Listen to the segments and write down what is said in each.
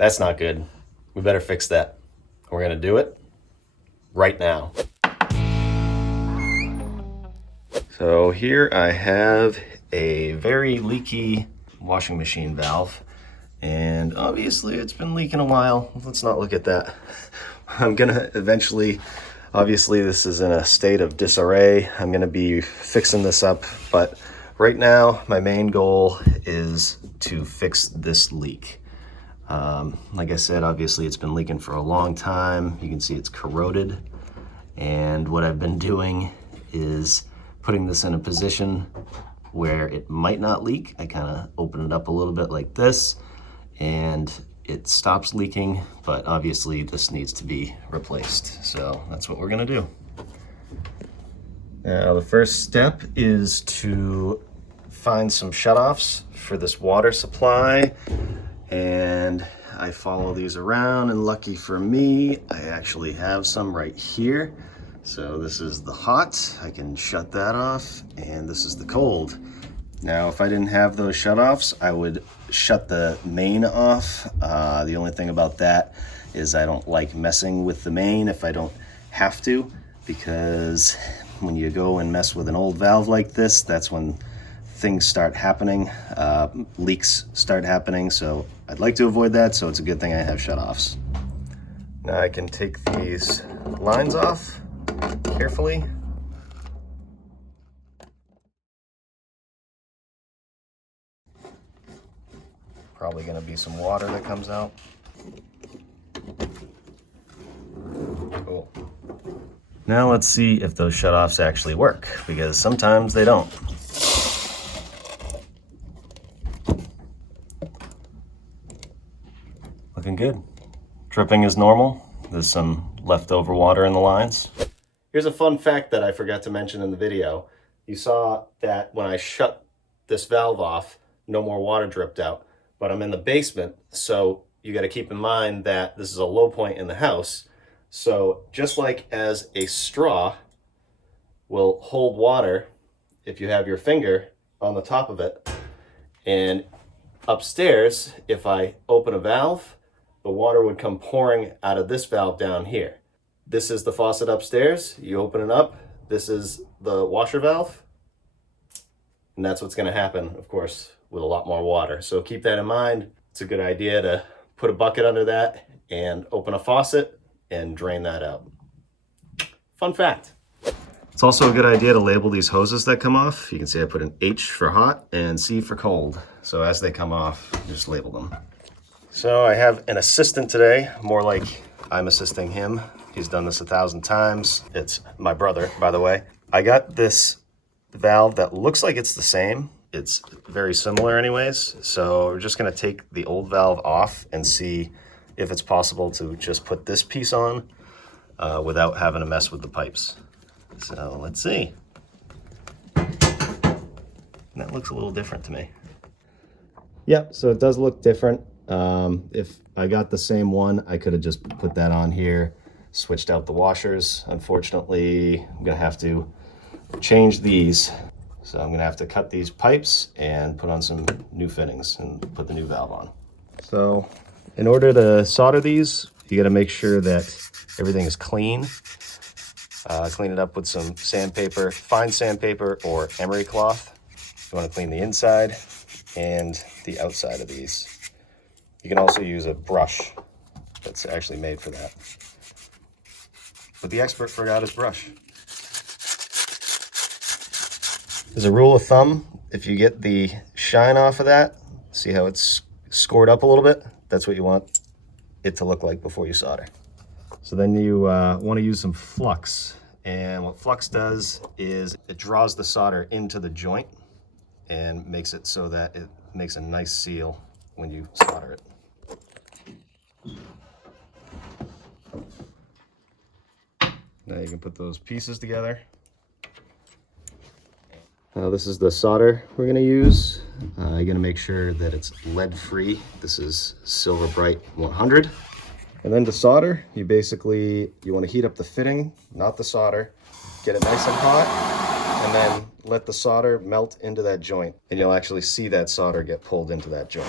That's not good. We better fix that. We're gonna do it right now. So here I have a very leaky washing machine valve, and obviously it's been leaking a while. Let's not look at that. I'm gonna eventually, obviously this is in a state of disarray. I'm gonna be fixing this up, but right now my main goal is to fix this leak. Like I said, obviously it's been leaking for a long time. You can see it's corroded. And what I've been doing is putting this in a position where it might not leak. I kind of open it up a little bit like this and it stops leaking, but obviously this needs to be replaced. So that's what we're gonna do. Now the first step is to find some shutoffs for this water supply. And I follow these around, and lucky for me, I actually have some right here. So this is the hot, I can shut that off, and this is the cold. Now, if I didn't have those shutoffs, I would shut the main off. The only thing about that is I don't like messing with the main if I don't have to, because when you go and mess with an old valve like this, that's when things start happening, leaks start happening. So I'd like to avoid that, so it's a good thing I have shutoffs. Now I can take these lines off carefully. Probably gonna be some water that comes out. Cool. Now let's see if those shutoffs actually work, because sometimes they don't. Looking good. Dripping is normal. There's some leftover water in the lines. Here's a fun fact that I forgot to mention in the video. You saw that when I shut this valve off, no more water dripped out, but I'm in the basement, so you got to keep in mind that this is a low point in the house. So just like as a straw will hold water if you have your finger on the top of it, and upstairs, if I open a valve, the water would come pouring out of this valve down here. This is the faucet upstairs. You open it up. This is the washer valve. And that's what's gonna happen, of course, with a lot more water. So keep that in mind. It's a good idea to put a bucket under that and open a faucet and drain that out. Fun fact. It's also a good idea to label these hoses that come off. You can see I put an H for hot and C for cold. So as they come off, just label them. So I have an assistant today, more like I'm assisting him. He's done this 1,000 times. It's my brother, by the way. I got this valve that looks like it's the same. It's very similar anyways. So we're just gonna take the old valve off and see if it's possible to just put this piece on without having to mess with the pipes. So let's see. That looks a little different to me. Yep, so it does look different. If I got the same one, I could have just put that on here, switched out the washers. Unfortunately, I'm gonna have to change these. So I'm gonna have to cut these pipes and put on some new fittings and put the new valve on. So in order to solder these, you gotta make sure that everything is clean. Clean it up with some sandpaper, fine sandpaper or emery cloth. You wanna clean the inside and the outside of these. You can also use a brush that's actually made for that. But the expert forgot his brush. As a rule of thumb, if you get the shine off of that, see how it's scored up a little bit? That's what you want it to look like before you solder. So then you want to use some flux. And what flux does is it draws the solder into the joint and makes it so that it makes a nice seal when you solder it. Now you can put those pieces together. Now this is the solder we're going to use. You're going to make sure that it's lead free. This is Silver Bright 100. And then to solder, you want to heat up the fitting, not the solder. Get it nice and hot, and then let the solder melt into that joint. And you'll actually see that solder get pulled into that joint.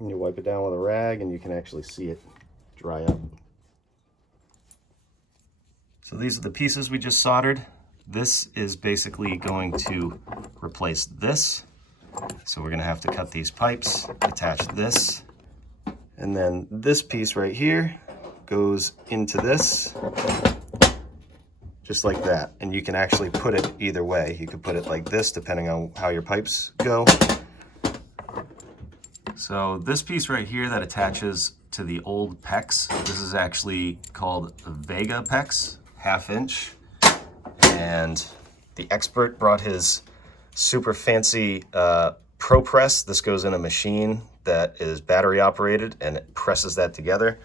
And you wipe it down with a rag and you can actually see it dry up. So these are the pieces we just soldered. This is basically going to replace this. So we're gonna have to cut these pipes, attach this, and then this piece right here goes into this, just like that. And you can actually put it either way. You could put it like this, depending on how your pipes go. So this piece right here that attaches to the old PEX, this is actually called Vega PEX, 1/2 inch. And the expert brought his super fancy Pro Press. This goes in a machine that is battery operated and it presses that together.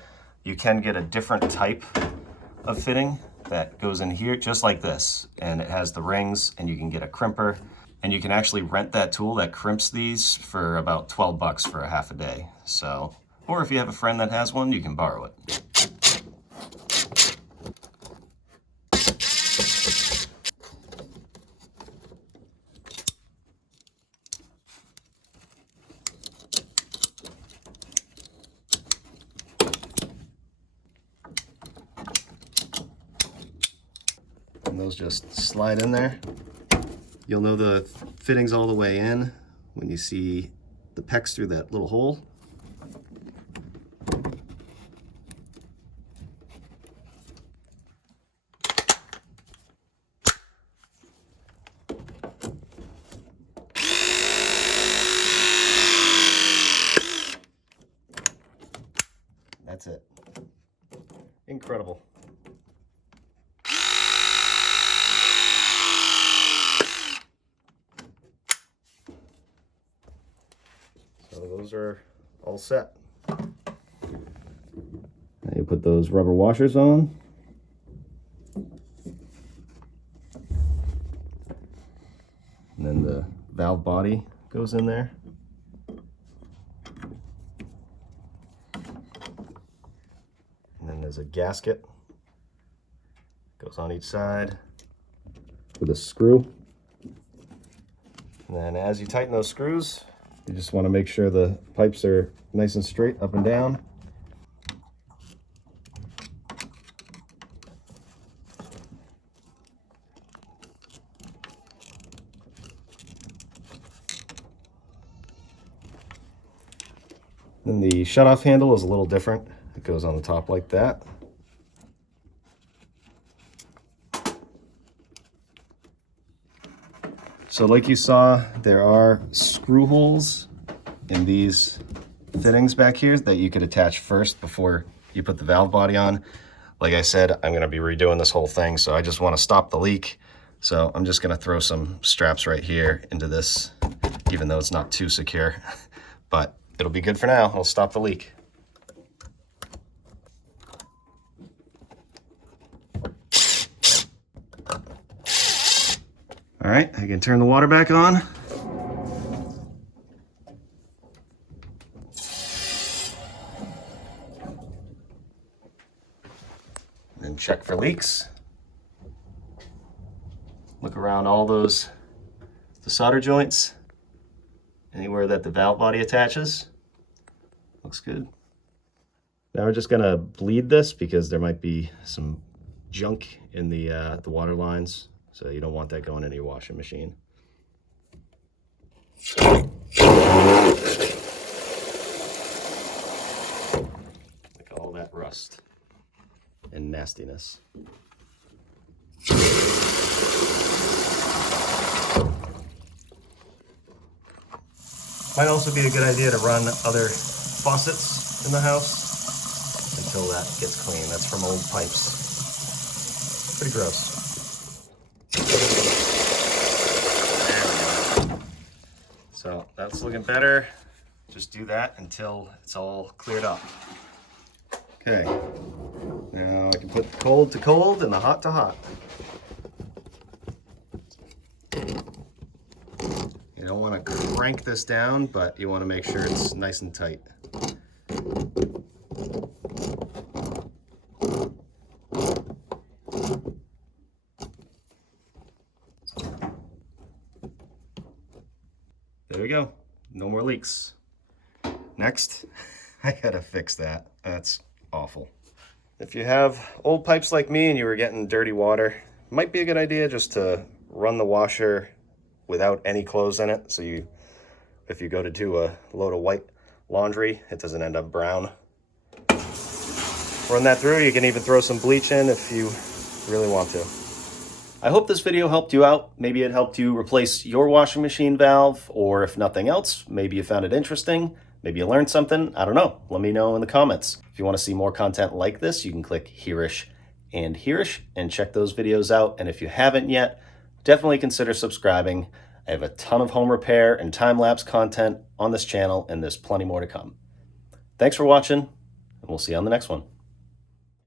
You can get a different type of fitting that goes in here just like this, and it has the rings, and you can get a crimper, and you can actually rent that tool that crimps these for about 12 bucks for a half a day. So, or if you have a friend that has one, you can borrow it. And those just slide in there. You'll know the fitting's all the way in when you see the PEX through that little hole. That's it. Incredible. So those are all set. Now you put those rubber washers on. And then the valve body goes in there. And then there's a gasket. Goes on each side with a screw. And then as you tighten those screws, you just want to make sure the pipes are nice and straight up and down. Then the shutoff handle is a little different. It goes on the top like that. So like you saw, there are screw holes in these fittings back here that you could attach first before you put the valve body on. Like I said, I'm gonna be redoing this whole thing, so I just wanna stop the leak. So I'm just gonna throw some straps right here into this, even though it's not too secure, but it'll be good for now. I'll stop the leak. All right, I can turn the water back on. And check for leaks. Look around all the solder joints, anywhere that the valve body attaches. Looks good. Now we're just gonna bleed this because there might be some junk in the water lines. So you don't want that going into your washing machine. Like all that rust and nastiness. Might also be a good idea to run other faucets in the house until that gets clean. That's from old pipes. Pretty gross. So that's looking better. Just do that until it's all cleared up. Okay, now I can put the cold to cold and the hot to hot. You don't want to crank this down, but you want to make sure it's nice and tight. There we go. No more leaks. Next, I gotta fix that. That's awful. If you have old pipes like me and you were getting dirty water, it might be a good idea just to run the washer without any clothes in it. So if you go to do a load of white laundry, it doesn't end up brown. Run that through. You can even throw some bleach in if you really want to. I hope this video helped you out. Maybe it helped you replace your washing machine valve, or if nothing else, maybe you found it interesting. Maybe you learned something. I don't know. Let me know in the comments. If you want to see more content like this, you can click Hereish and Hereish and check those videos out. And if you haven't yet, definitely consider subscribing. I have a ton of home repair and time-lapse content on this channel, and there's plenty more to come. Thanks for watching, and we'll see you on the next one.